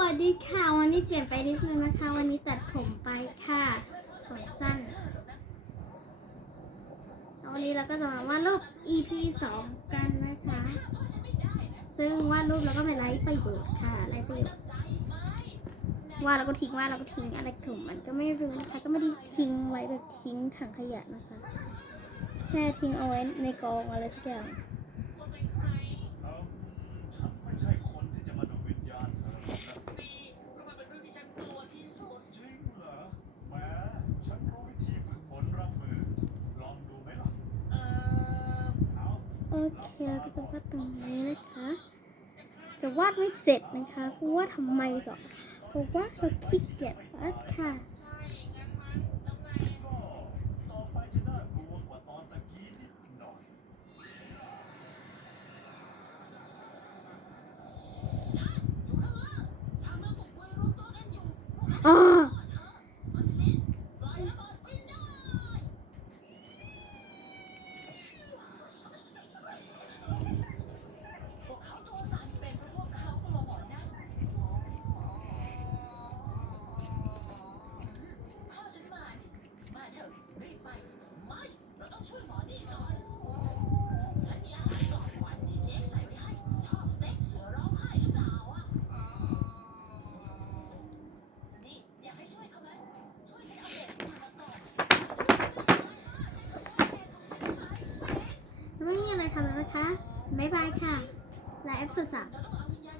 วัสดีค่ะ วันนี้เปลี่ยนไปนิดนึงนะคะ วันนี้ตัดผมไปค่ะผมสั้นววันนี้เราก็จะมาวาดรูป EP 2 กันนะคะ ซึ่งวาดรูปแล้วก็ไปไลฟ์ประโยชน์ค่ะไลฟ์ประโยชน์วาดแล้วก็ทิ้งวาดแล้วก็ทิ้งอะไรถุงมันก็ไม่รู้นะคะก็ไม่ได้ทิ้งไว้แบบทิ้งถังขยะนะคะแค่ทิ้งเอาไว้ในกองอะไรสักอย่าง เอ้าฉันไม่ใช่คนที่จะมาดูวิญญาณเธอหรอกนะจริงเหรอแหมฉันรู้วิธีฝึกฝนรับมือ ลองดูไหมล่ะ เอา โอเคเราก็จะวาดตรงนี้นะคะ จะวาดไม่เสร็จนะคะเพราะว่าทำไมหรอเพราะว่าเราขี้เกียจวาดค่ะ ใจทำแล้วนะคะ บ๊ายบายค่ะ ไลฟ์สุดสาม